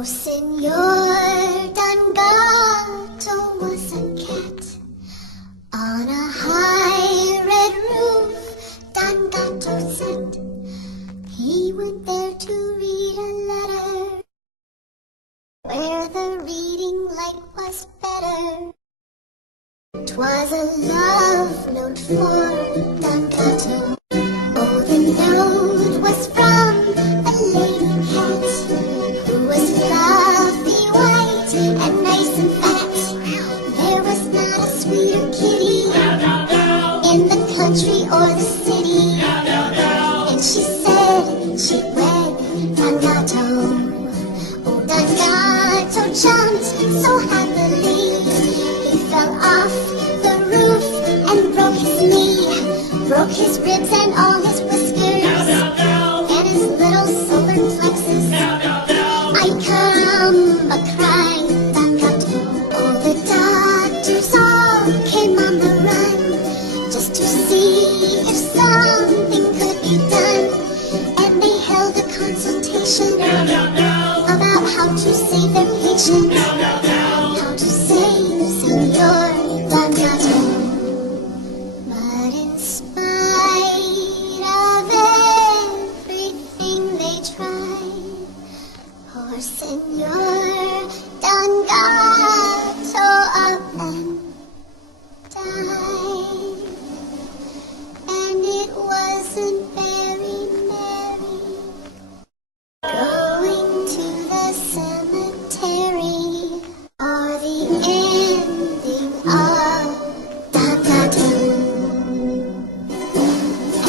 Oh, Senor, Don Gato was a cat. On a high red roof, Don Gato sat. He went there to read a letter, where the reading light was better. 'Twas a love note for Don Gato. Oh, the note was from a lady cat, who was fluffy white and nice and fat. There was not a sweeter kitty in the country or the city. And she said she'd wed Don Gato. Oh, Don Gato jumped so happily, he fell off the roof and broke his knee, broke his ribs and all his whiskers, and his little solar plexus. I come a-crying, Don Gato. Oh, the doctors all came on the run, just to see if something could be done. And they held a consultation about how to save their patient, how to save Senor Don Gato. But in spite of everything they tried, poor Senor Don Gato up and died. And it wasn't very merry going to the cemetery or the ending of Don Gato.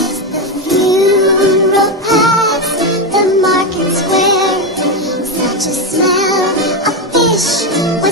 As the funeral passed the market square, such a smell of fish was